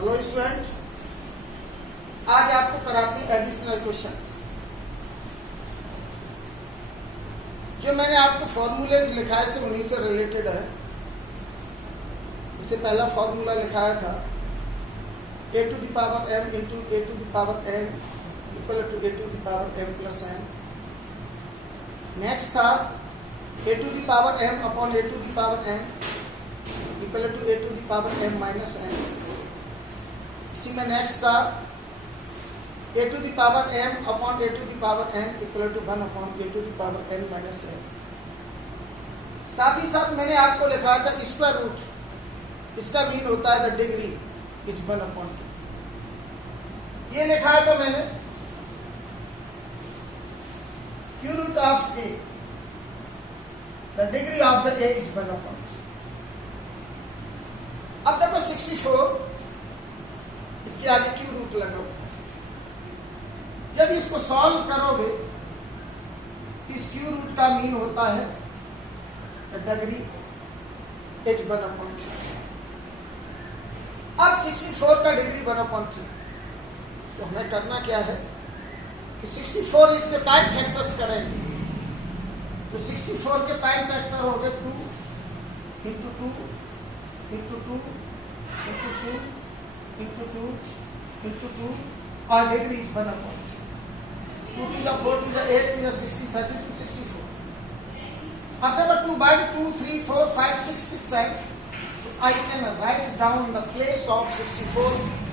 Hello student, आज आपको कराते हैं एडिशनल क्वेश्चंस। जो मैंने आपको फॉर्मूलेज लिखा है उन्हीं से रिलेटेड है। इससे पहला फॉर्मूला लिखाया था a to the power m into a to the power n equal to a to the power m plus n। Next था a to the power m upon a to the power n equal to a to the power m minus n। इसी में next था a to the power m upon a to the power n equal to 1 upon a to the power n minus n। साथ ही साथ मैंने आपको लिखा था square root, इसका मीन होता है द डिग्री इज 1 अपॉन 2। ये लिखा है तो मैंने cube root of a, the degree of the a is 1 upon 2। अब देखो 64, इसके आगे क्यू रूट लगाओ। जब इसको सॉल्व करोगे इस क्यू रूट का मीन होता है डिग्री एच 1 अपॉन 3। अब 64 का डिग्री 1/3, तो हमें करना क्या है कि 64 इसके प्राइम फैक्टर्स करेंगे। तो 64 के प्राइम फैक्टर हो गए 2 into 2 into 2 into 2 into 2 into 2 और degree is 1/3। 2 to the 4 to the 8 to the 60 32 64। अब देखो 2 by 2 3 4 5 6 6 7। So I can write down the place of 64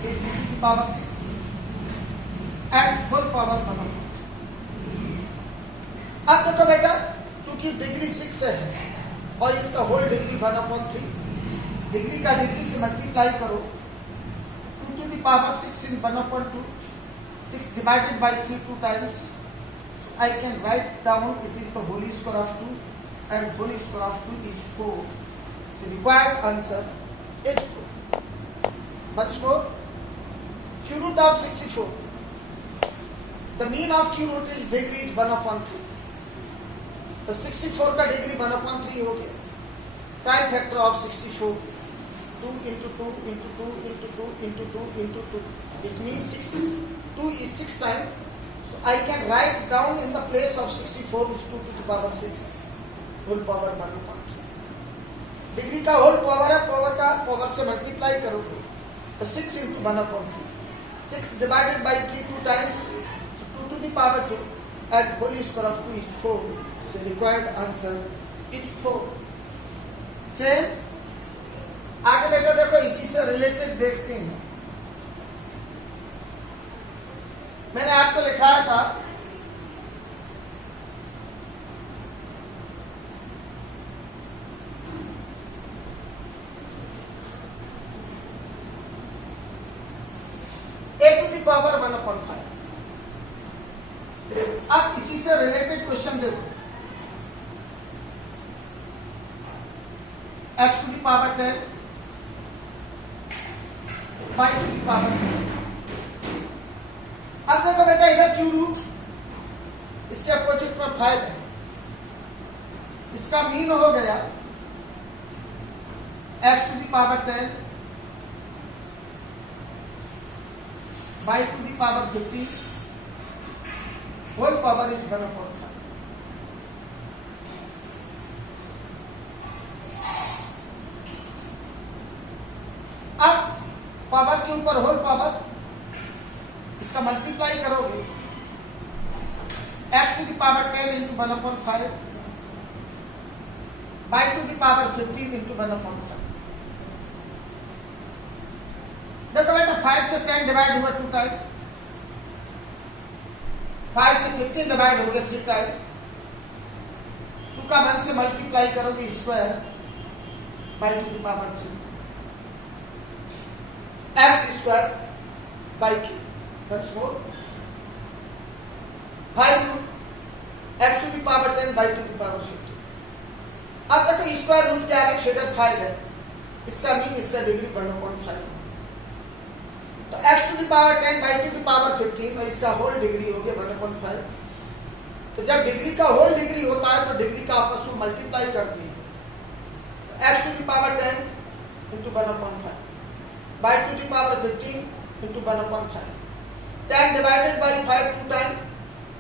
into the power 6 and whole power 1/3। अब देखो बेटा, क्योंकि डिग्री 6 है और इसका होल डिग्री 1/3, डिग्री का डिग्री से मल्टीप्लाई करो। 2 to the power 6 in 1/2, 6 divided by 3 2 times। So I can write down it is the whole square of 2 and whole square of 2 is 4। So required answer is 4। Once more, Q root of 64, the mean of Q root is degree is 1/3। तो 64 का degree 1/3 हो गया। Prime factor of 64 2 into 2 into 2 into 2 into 2 into 2, it means 2 is 6 times। So I can write down in the place of 64 is 2 to the power 6 whole power 1/3। Degree का whole power है, power का power से multiply करोगे तो 6 into 1/3, 6 divided by 3 2 times, so 2 to the power 2 and whole square of 2 is 4। So required answer is 4। Same आगे बेटा देखो, इसी से रिलेटेड देखते हैं। मैंने आपको लिखाया था a to the power 1/5। अब इसी से रिलेटेड क्वेश्चन देखो, x to the power 10 y to the power 10। अब देखो बेटा, इधर क्यू रूट, इसके अपोजिट में 5 है। इसका मीन हो गया x to the power 10 y to the power 50 whole power is 1/5। अब पावर के ऊपर होल पावर, इसका मल्टीप्लाई करोगे x to the power 10 into 1/5 y to the power 15 into 1/5। देखो बेटा, 5 से 10 डिवाइड हुआ 2 टाइम, 5 से 15 डिवाइड हो गया 3 टाइम। 2 का 1 से मल्टीप्लाई करोगे स्क्वायर बाय 2 की power 3 x square by q। Once more, 5 x to the power 10 by 2 की पावर 50। अब देखो स्क्वायर रूट के आगे शेडर 5 है, इसका मीन इसका डिग्री 1/5। तो x to the power 10 by 2 की पावर 15 और इसका होल डिग्री हो गया 1/5। तो जब डिग्री का होल डिग्री होता है तो डिग्री का आपस में मल्टीप्लाई करते हैं। x to the power 10 into 1/5 by to the power 15 into 1 upon 5. 10 divided by 5 2 time,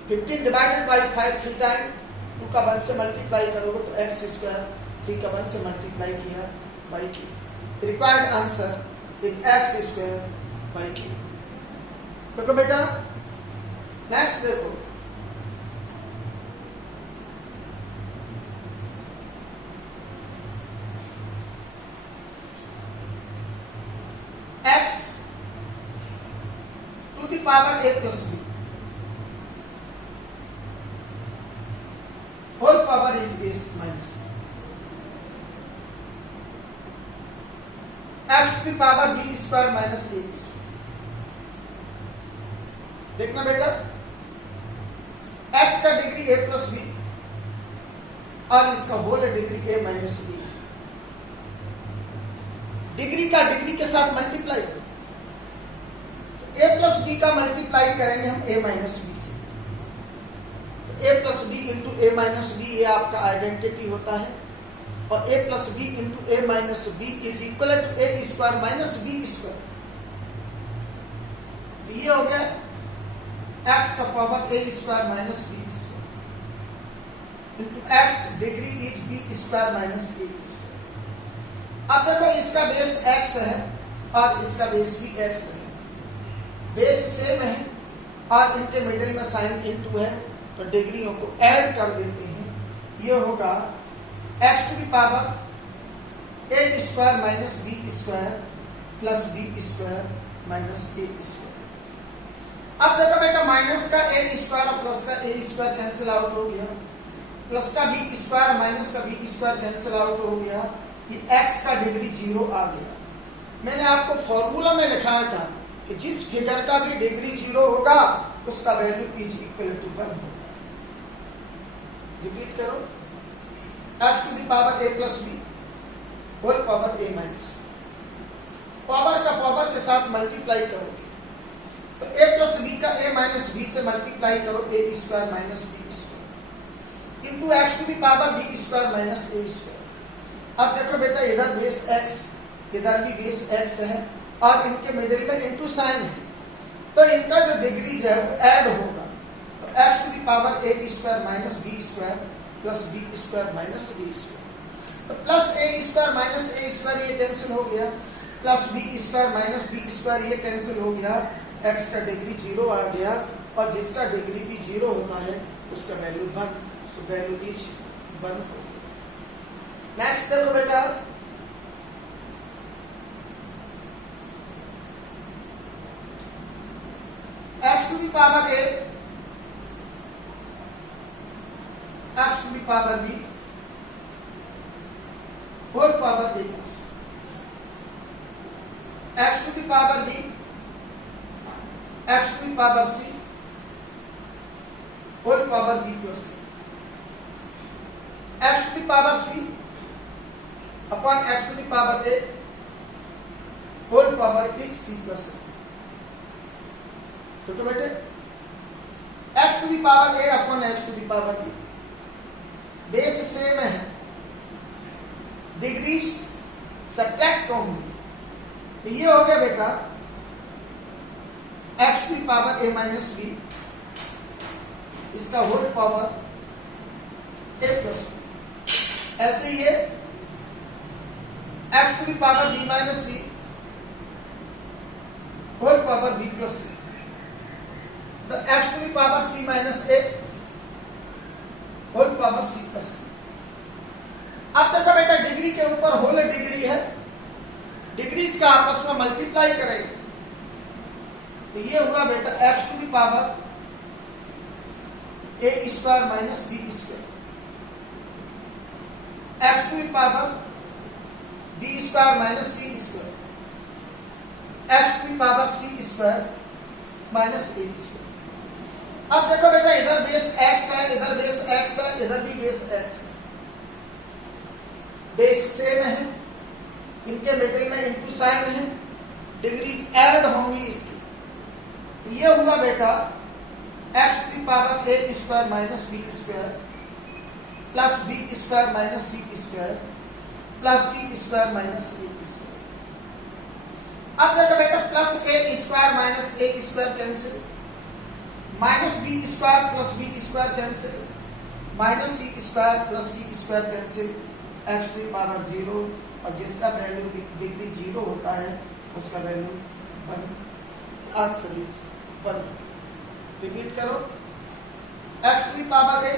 15 divided by 5 3 time, 2 का 1 से मल्टीप्लाई करोगे तो x स्क्वायर, 3 का 1 से मल्टीप्लाई किया by Q. Required answer is x square by Q. देखो बेटा नेक्स्ट देखो, x to the power a plus b whole power is minus x to the power b square minus a square। देखना बेटा x का degree a plus b और इसका whole degree a minus b, degree का degree के साथ multiply, a plus B का multiply करेंगे हम a माइनस बी से, a plus b into a minus b ये आपका आइडेंटिटी होता है, और a plus b into a minus b is equal to a square minus B square. ये हो गया x का power a square minus B square into x degree is B square minus A square. अब देखो इसका base x है और इसका बेस भी x है, बेस सेम है और इनके मिडिल में साइन इनटू है, तो डिग्रियों को ऐड कर देते हैं। ये होगा x to the power a square minus B square plus B square minus A square. अब देखो बेटा माइनस का a स्क्वायर और प्लस का a स्क्वायर कैंसिल आउट हो गया, प्लस का b स्क्वायर माइनस का b स्क्वायर कैंसिल आउट हो गया, ये x का डिग्री 0 आ गया। मैंने आपको फॉर्मूला में लिखाया था कि जिस फिगर का भी डिग्री 0 होगा उसका वैल्यू इज इक्वल टू 1 होगा। रिपीट करो, x to the power a plus b whole power a minus, power का पावर के साथ मल्टीप्लाई करोगे तो a प्लस बी का a माइनस बी से मल्टीप्लाई करो a square minus B square into x to the power b square minus A square. अब देखो बेटा इधर बेस x इधर भी बेस x है और इनके मिडिल में इंटू साइन है, तो इनका जो डिग्री है वो ऐड होगा, तो x to the power a square minus B square plus B square minus A square. तो प्लस ए स्क्वायर माइनस ए स्क्वायर ये कैंसिल हो गया, plus B square minus B square ये कैंसिल हो गया, x का डिग्री 0 आ गया और जिसका डिग्री भी 0 होता है उसका value 1, so value is 1। Next देखो बेटा x to the power a x to the power b whole power a plus x to the power b x to the power c whole power b plus x to the power c upon x to the power a whole power c plus. तो क्या बेटे x to the power a upon x to the power b, base same है, degree subtract होंगी, तो ये हो गया बेटा x to the power a minus B, इसका whole power a plus B. ऐसे ये x to the power b minus C whole power b plus C, तो x to the power c minus a whole power c plus C. अब देखो बेटा degree के ऊपर whole degree है, degrees का आपस में मल्टीप्लाई करेंगे, तो ये हुआ बेटा x to the power a square minus b square, x to the power b square minus c square, x to the power c square minus a square. अब देखो बेटा इधर बेस x है, इधर बेस x है, इधर भी base x है, बेस सेम है, इनके मिडिल में इंटू साइन है, डिग्रीज ऐड होंगी इसकी, तो ये हुआ बेटा x to the power a square minus b square plus b square minus c square plus c square minus a square. अब देखो बेटा plus A square minus A square cancel, minus B square plus B square cancel, minus C square plus C square cancel, x to the power 0 और जिसका value degree 0 होता है उसका value 1। आज series 1 repeat करो, x to the power a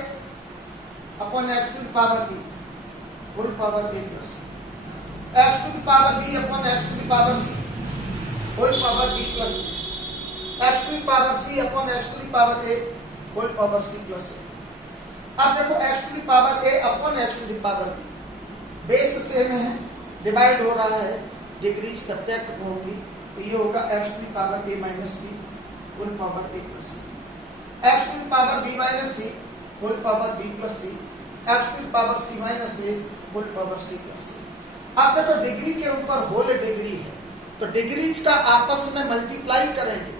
upon x to the power b whole power A plus x to the power b upon x to the power c whole power B plus x to the power c upon x to the power a whole power C plus. अब देखो x to the power a upon x to the power b, base same है, divide हो रहा है, degree subtract होगी, तो ये होगा X to the power A minus B whole power A plus C, X to the power B minus C whole power B plus C, X to the power C minus A whole power C plus C. अब देखो degree के ऊपर whole degree है, तो degrees का आपस में multiply करेंगे,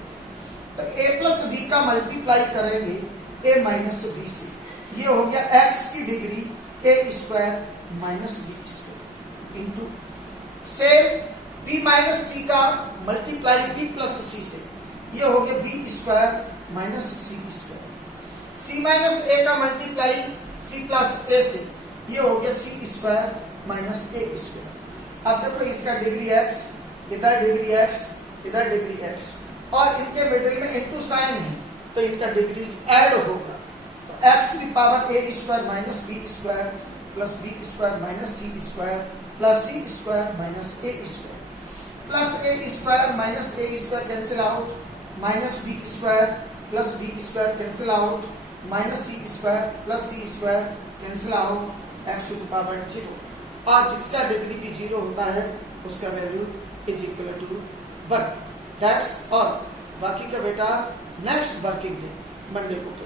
तो a प्लस बी का मल्टीप्लाई करेंगे a माइनस बी से, ये हो गया x की degree a square minus B square into same b minus C का मल्टीप्लाई b प्लस सी से, ये हो गया b square minus C square, c minus a का मल्टीप्लाई c प्लस a से, ये हो गया c square minus a square. अब देखो इसका डिग्री x, इधर डिग्री x, इधर डिग्री x, और इनके मिडिल में इनटू साइन है, तो इनका डिग्रीज ऐड होगा, तो x to the power a square minus b square plus b square minus c square plus c square minus a square plus a square minus a square cancel out, minus b square plus b square cancel out, minus c square plus c square cancel out, x to the power 0, और जिसका degree भी 0 होता है उसका value is equal to 1। That's all. बाकी का बेटा next working day Monday को